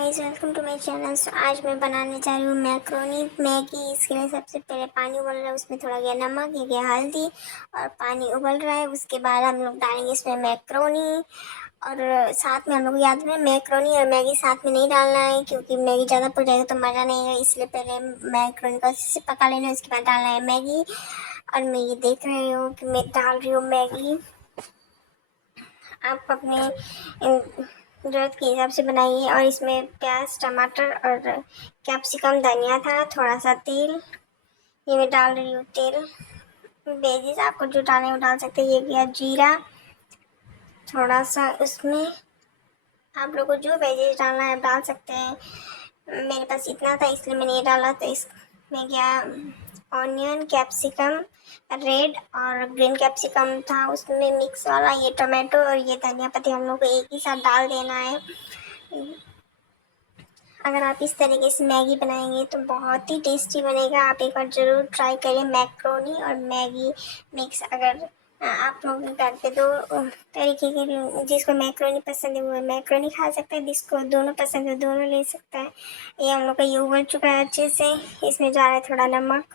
Guys welcome to my channel. So आज मैं बनाने जा रही हूँ मैक्रोनी मैगी। इसके लिए सबसे पहले पानी उबल रहा है, उसमें थोड़ा गया नमक, ये गया हल्दी और पानी उबल रहा है। उसके बाद हम लोग डालेंगे इसमें मैक्रोनी और साथ में हम लोग याद में मैक्रोनी और मैगी साथ में नहीं डालना है, क्योंकि मैगी ज़्यादा पड़ जाएगा तो मज़ा नहीं है। इसलिए पहले मैक्रोनी को अच्छे से पका लेना है, उसके बाद डालना है मैगी। और मैं ये देख रही हूँ कि मैं डाल रही हूँ मैगी। आप अपने ज़रूरत के हिसाब से बनाइए। और इसमें प्याज, टमाटर और कैप्सिकम, धनिया था, थोड़ा सा तेल, ये मैं डाल रही हूँ तेल। वेजिस आपको जो डालना है वो डाल सकते हैं। ये गया जीरा, थोड़ा सा उसमें आप लोग को जो वेजिस डालना है डाल सकते हैं। मेरे पास इतना था इसलिए मैंने ये डाला। तो इसमें गया ऑनियन, कैप्सिकम, रेड और ग्रीन कैप्सिकम था उसमें मिक्स वाला, ये टोमेटो और ये धनिया पत्ती हम लोग को एक ही साथ डाल देना है। अगर आप इस तरीके से मैगी बनाएंगे तो बहुत ही टेस्टी बनेगा। आप एक बार ज़रूर ट्राई करें मैक्रोनी और मैगी मिक्स। अगर आप लोग घर पे दो तरीके के, जिसको मैक्रोनी पसंद है वो मैक्रोनी खा सकता है, जिसको दोनों पसंद है दोनों ले सकता है। ये हम लोग का ये उबल चुका है अच्छे से। इसमें जा रहा है थोड़ा नमक,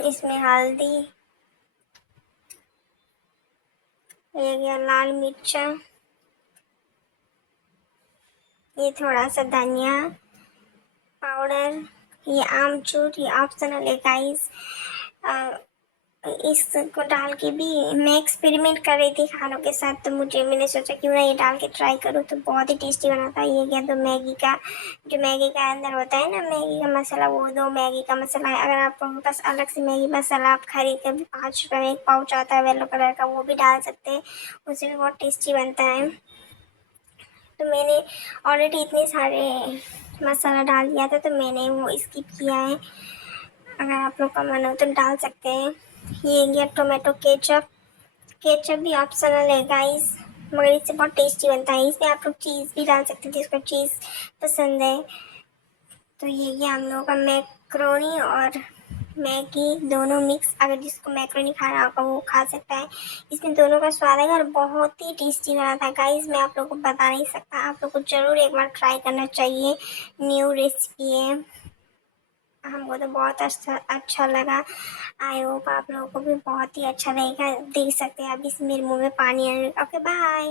इसमें हल्दी, ये गया लाल मिर्चा, ये थोड़ा सा धनिया पाउडर, ये आमचूर, ये ऑप्शनल है गाइस। इसको डाल के भी मैं एक्सपेरिमेंट कर रही थी खानों के साथ, तो मैंने सोचा क्यों ना ये डाल के ट्राई करूँ, तो बहुत ही टेस्टी बना था। ये क्या, तो मैगी का जो मैगी का अंदर होता है ना मैगी का मसाला, वो दो मैगी का मसाला है। अगर आप लोगों के पास अलग से मैगी मसाला आप खरीद कर भी 5 रुपये में एक पाउच आता है येलो कलर का, वो भी डाल सकते हैं, उससे भी बहुत टेस्टी बनता है। तो मैंने ऑलरेडी इतने सारे मसाला डाल दिया था तो मैंने वो स्किप किया है। अगर आप लोग का मन हो तो डाल सकते हैं। ये गया टोमेटो केचप। केचप भी ऑप्शनल है गाइस, मगर इससे बहुत टेस्टी बनता है। इसमें आप लोग चीज़ भी डाल सकते हैं जिसको चीज़ पसंद है। तो ये गया हम लोगों का मैक्रोनी और मैगी दोनों मिक्स। अगर जिसको मैक्रोनी खाना होगा वो खा सकता है। इसमें दोनों का स्वाद है और बहुत ही टेस्टी बना था गाइस। मैं आप लोगों को बता नहीं सकता, आप लोग को ज़रूर एक बार ट्राई करना चाहिए। न्यू रेसिपी है, हमको तो बहुत अच्छा लगा। आई होप आप लोगों को भी बहुत ही अच्छा लगेगा। देख सकते हैं आप, इस मेरे मुंह में पानी आने लगा। Okay bye.